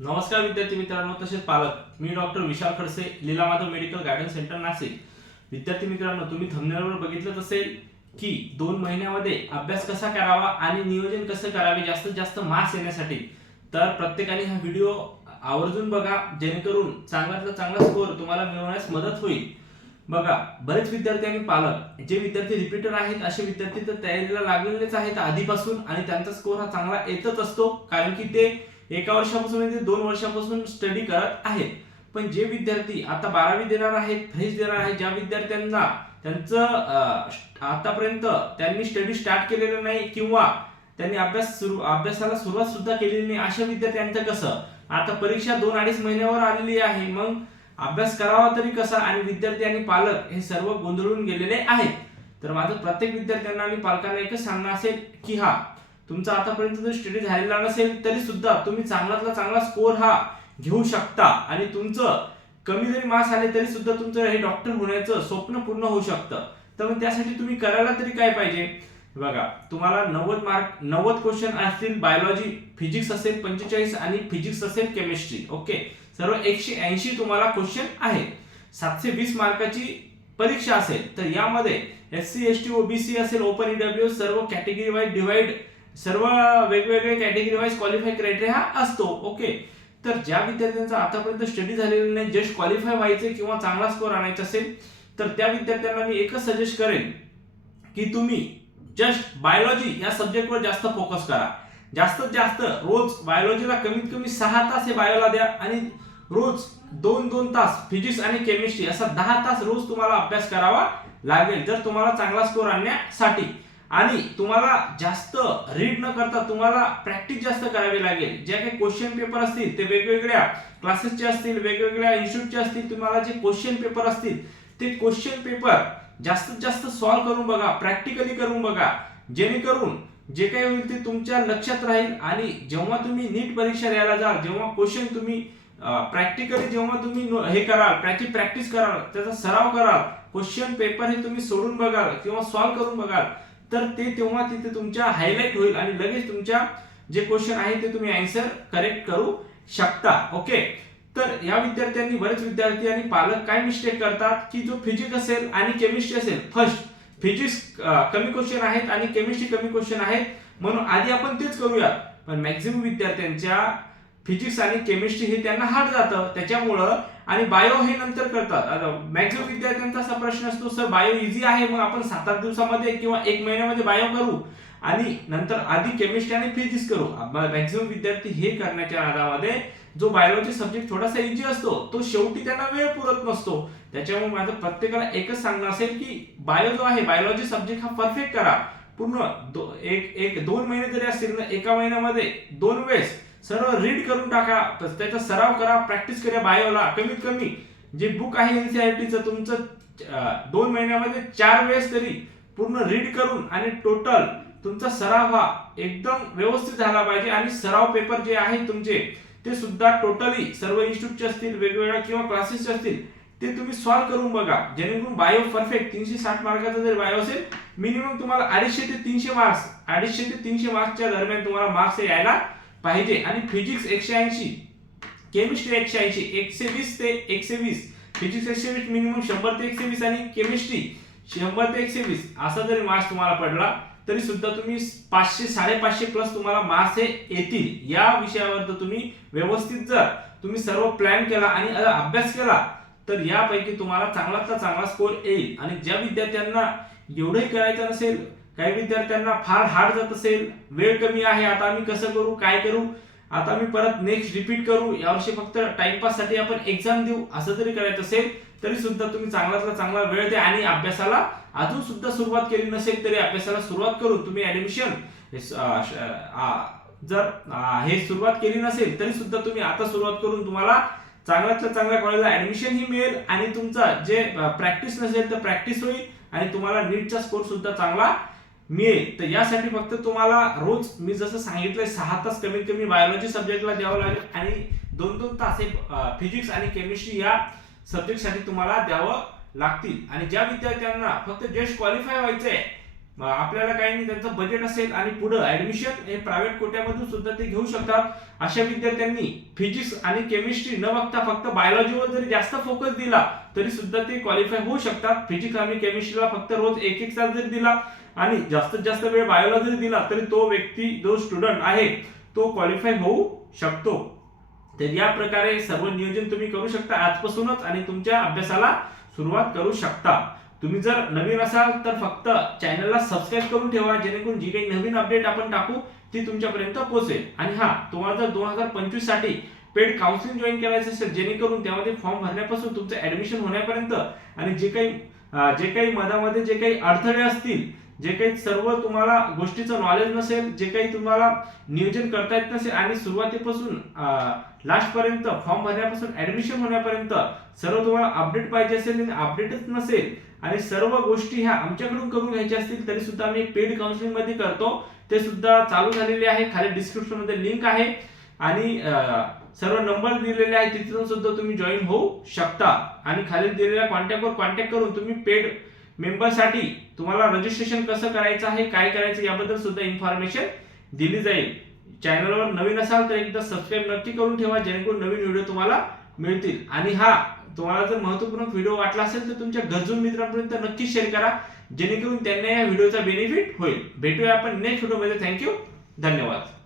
नमस्कार विद्यार्थी मित्रांनो तसेच पालक. मी doctor Vishal Khadse Leela Madhav medical guidance centre Nashik. विद्यार्थी मित्रांनो तुम्ही थंबनेलवर बघितलंच असेल की दोन महिन्यामध्ये अभ्यास कसा करावा आणि नियोजन कसं करावे जास्तीत जास्त मार्क्स येण्यासाठी. तर प्रत्येकाने हा व्हिडिओ आवर्जून बघा जेणेकरून चांगल्यातला चांगला स्कोर तुम्हाला मिळवण्यास मदत होईल. बघा बरेच विद्यार्थी आणि पालक जे विद्यार्थी रिपीटर आहेत असे विद्यार्थी तर तयारीला लागलेलेच आहेत आधीपासून आणि त्यांचा स्कोअर हा चांगला येतच असतो. कारण की ते एका वर्षापासून ते दोन वर्षापासून स्टडी करत आहेत. पण जे विद्यार्थी आता बारावी देणार आहेत फ्रेश देणार आहेत ज्या विद्यार्थ्यांना त्यांचं आतापर्यंत त्यांनी स्टडी स्टार्ट केलेलं नाही किंवा त्यांनी अभ्यास सुरू अभ्यासाला सुरुवात सुद्धा केलेली नाही अशा विद्यार्थ्यांचं कसं? आता परीक्षा दोन अडीच महिन्यावर आलेली आहे मग अभ्यास करावा तरी कसा? आणि विद्यार्थी आणि पालक हे सर्व गोंधळून गेलेले आहेत. तर माझं प्रत्येक विद्यार्थ्यांना आणि पालकांना एकच सांगणं असेल की हा तुमचा आतापर्यंत जर स्टडी झालेला नसेल तरी सुद्धा तुम्ही चांगलातला चांगला स्कोअर हा घेऊ शकता. आणि तुमचं कमी जरी मार्क्स आले तरी सुद्धा तुमचं हे डॉक्टर होण्याचं स्वप्न पूर्ण होऊ शकतं. तर मग त्यासाठी तुम्ही करायला तरी काय पाहिजे? बघा तुम्हाला नव्वद मार्क नव्वद क्वेश्चन असतील बायोलॉजी फिजिक्स असेल पंचेचाळीस आणि फिजिक्स असेल केमिस्ट्री ओके सर्व एकशे ऐंशी तुम्हाला क्वेश्चन आहे सातशे वीस मार्काची परीक्षा असेल तर यामध्ये S C S T OBC असेल ओपन ईडब्ल्यू सर्व कॅटेगरी वाईज डिवाइड सर्व वेगवेगळे कॅटेगरी वाईज क्वालिफाय क्रायटेरिया हा असतो. ओके तर ज्या विद्यार्थ्यांचा आतापर्यंत स्टडी झालेला नाही जस्ट क्वालिफाय व्हायचे किंवा चांगला स्कोअर आणायचा असेल तर त्या विद्यार्थ्यांना मी एकच सजेस्ट करेन की तुम्ही जस्ट बायोलॉजी या सब्जेक्टवर जास्त फोकस करा. जास्तीत जास्त रोज बायोलॉजीला कमीत कमी सहा तास हे बायोला द्या आणि रोज दोन दोन तास फिजिक्स आणि केमिस्ट्री असा दहा तास रोज तुम्हाला अभ्यास करावा लागेल जर तुम्हाला चांगला स्कोर आणण्यासाठी. आणि तुम्हाला जास्त रीड न करता तुम्हाला प्रॅक्टिस जास्त करावी लागेल. जे काही क्वेश्चन पेपर असतील ते वेगवेगळ्या क्लासेसचे असतील वेगवेगळ्या इन्स्टिट्यूटचे असतील तुम्हाला जे क्वेश्चन पेपर असतील ते क्वेश्चन पेपर जास्तीत जास्त सॉल्व्ह करून बघा प्रॅक्टिकली करून बघा. जेणेकरून जे काही होईल ते तुमच्या लक्षात राहील आणि जेव्हा तुम्ही नीट परीक्षा द्यायला जाल जेव्हा क्वेश्चन तुम्ही प्रॅक्टिकली जेव्हा तुम्ही हे कराल त्याची प्रॅक्टिस कराल त्याचा सराव कराल क्वेश्चन पेपर हे तुम्ही सोडून बघाल किंवा सॉल्व्ह करून बघाल तर ते तेव्हा तिथे तुमच्या हायलाईट होईल आणि लगेच तुमच्या जे क्वेश्चन आहे ते तुम्ही आन्सर करेक्ट करू शकता. ओके तर या विद्यार्थ्यांनी बरेच विद्यार्थी आणि पालक काय मिस्टेक करतात? की जो फिजिक्स असेल आणि केमिस्ट्री असेल फर्स्ट फिजिक्स कमी क्वेश्चन आहेत आणि केमिस्ट्री कमी क्वेश्चन आहेत. म्हणून आधी आपण तेच करूयात. पण मॅक्झिमम विद्यार्थ्यांच्या फिजिक्स आणि केमिस्ट्री हे त्यांना हार्ड जातं. त्याच्यामुळं आणि बायो हे नंतर करतात. आता मॅक्झिमम विद्यार्थ्यांचा असा प्रश्न असतो सर बायो इझी आहे मग आपण सात आठ दिवसामध्ये किंवा एक महिन्यामध्ये बायो करू? आणि नंतर आधी केमिस्ट्री आणि फिजिक्स करू. मॅक्झिमम विद्यार्थी हे करण्याच्या नादामध्ये जो बायोलॉजी सब्जेक्ट थोडासा इझी असतो तो शेवटी त्यांना वेळ पुरत नसतो. त्याच्यामुळे माझं प्रत्येकाला एकच सांगणं असेल की बायो जो आहे बायोलॉजी सब्जेक्ट हा परफेक्ट करा. पूर्ण दो- एक एक दोन महिने जरी असतील ना एका महिन्यामध्ये दोन वेळेस. सर्व रीड करून टाका. त्याचा सराव करा प्रॅक्टिस करा बायोला कमीत कमी जे बुक आहे एनसीआरटीचं तुमचं दोन महिन्यामध्ये चार वेळेस तरी पूर्ण रीड करून आणि टोटल तुमचा सराव हा एकदम व्यवस्थित झाला पाहिजे. आणि सराव पेपर जे आहेत तुमचे ते सुद्धा टोटली सर्व इन्स्टिट्यूटचे असतील वेगवेगळ्या किंवा क्लासेसचे असतील ते तुम्ही सॉल्व्ह करून बघा. जेणेकरून बायो परफेक्ट तीनशे साठ मार्काचा जर बायो असेल मिनिमम तुम्हाला अडीचशे ते तीनशे मार्क्स अडीचशे ते तीनशे मार्क्सच्या दरम्यान तुम्हाला मार्क्स यायला पाहिजे. आणि फिजिक्स एकशे ऐंशी केमिस्ट्री एकशे ऐंशी एकशे वीस ते एकशे वीस. फिजिक्स एकशे वीस मिनिमम शंभर ते एकशे वीस आणि केमिस्ट्री शंभर ते एकशे वीस. असा जरी मार्क्स तुम्हाला पडला तरी सुद्धा तुम्ही पाचशे साडेपाचशे प्लस तुम्हाला मार्क्स हे येतील. या विषयावर जर तुम्ही व्यवस्थित जर तुम्ही सर्व प्लॅन केला आणि अभ्यास केला तर यापैकी तुम्हाला चांगलाचा चांगला स्कोर येईल. आणि ज्या विद्यार्थ्यांना एवढंही करायचं नसेल काही विद्यार्थ्यांना फार हार्ड जात असेल वेळ कमी आहे आता आम्ही कसं करू काय करू आता मी परत नेक्स्ट रिपीट करू यावर्षी फक्त टाइमपाससाठी आपण एक्झाम देऊ असं जरी करायचं असेल तरी सुद्धा तुम्ही चांगल्यातला चांगला वेळ द्या आणि अभ्यासाला अजून सुद्धा सुरुवात केली नसेल तरी अभ्यासाला सुरुवात करून तुम्ही ऍडमिशन जर हे सुरुवात केली नसेल तरी सुद्धा तुम्ही आता सुरुवात करून तुम्हाला चांगल्यातल्या चांगल्या कॉलेजला ऍडमिशन ही मिळेल आणि तुमचा जे प्रॅक्टिस नसेल तर प्रॅक्टिस होईल आणि तुम्हाला नीटचा स्कोर सुद्धा चांगला मिळेल. तर यासाठी फक्त तुम्हाला रोज मी जसं सांगितलंय सहा तास कमीत कमी बायोलॉजी सब्जेक्टला द्यावं लागेल आणि दोन दोन तास हे फिजिक्स आणि केमिस्ट्री या सब्जेक्टसाठी तुम्हाला द्यावं लागतील. आणि ज्या विद्यार्थ्यांना फक्त जस्ट क्वालिफाय व्हायचंय आहे आपल्याला काही नाही त्यांचं बजेट असेल आणि पुढे ऍडमिशन हे प्रायव्हेट कोट्यामधून सुद्धा ते घेऊ शकतात. अशा विद्यार्थ्यांनी फिजिक्स आणि केमिस्ट्री न बघता फक्त बायोलॉजीवर जरी जास्त फोकस दिला तरी सुद्धा ते क्वालिफाय होऊ शकतात. फिजिक्स आणि केमिस्ट्रीला फक्त रोज एक एक तास जरी दिला आणि जास्तीत जास्त वेळ बायोला जरी दिला तरी तो व्यक्ती जो स्टुडंट आहे तो क्वालिफाय होऊ शकतो. तर या प्रकारे सर्व नियोजन तुम्ही करू शकता. आजपासूनच आणि तुमच्या अभ्यासाला सुरुवात करू शकता. तुम्ही जर नवीन असाल तर फक्त चॅनलला सबस्क्राईब करून ठेवा जेणेकरून जी काही नवीन अपडेट आपण टाकू ती तुमच्यापर्यंत पोहोचेल. आणि हा तुम्हाला जर दोन हजार पंचवीससाठी पेड काउन्सिलिंग जॉईन करायचं असेल जेणेकरून त्यामध्ये फॉर्म भरण्यापासून तुमचं ऍडमिशन होण्यापर्यंत आणि जे काही जे काही मधामध्ये जे काही अडथळे असतील जे काही सर्व तुम्हाला गोष्टीचं नॉलेज नसेल जे काही तुम्हाला नियोजन करता येत नसेल आणि सुरुवातीपासून लास्ट पर्यंत फॉर्म भरण्यापासून ऍडमिशन होण्यापर्यंत सर्व तुम्हाला अपडेट पाहिजे असेल आणि अपडेटच नसेल आणि सर्व गोष्टी ह्या आमच्याकडून करून घ्यायच्या असतील तरी सुद्धा आम्ही पेड काउन्सिलिंगमध्ये करतो. ते सुद्धा चालू झालेले आहे. खाली डिस्क्रिप्शनमध्ये लिंक आहे. आणि सर्व नंबर दिलेले आहेत. तिथून सुद्धा तुम्ही जॉईन होऊ शकता. आणि खाली दिलेल्या कॉन्टॅक्टवर कॉन्टॅक्ट करून तुम्ही पेड मेंबरसाठी तुम्हाला रजिस्ट्रेशन कसं करायचं आहे काय करायचं याबद्दल सुद्धा इन्फॉर्मेशन दिली जाईल. चॅनलवर नवीन असाल तर एकदा सबस्क्राईब नक्की करून ठेवा. जेणेकरून नवीन व्हिडिओ तुम्हाला मिळतील. आणि हा तुम्हाला जर महत्त्वपूर्ण व्हिडिओ वाटला असेल तर तुमच्या गरजू मित्रांपर्यंत नक्की शेअर करा. जेणेकरून त्यांना या व्हिडिओचा बेनिफिट होईल. भेटूया आपण नेक्स्ट व्हिडिओमध्ये थँक्यू धन्यवाद.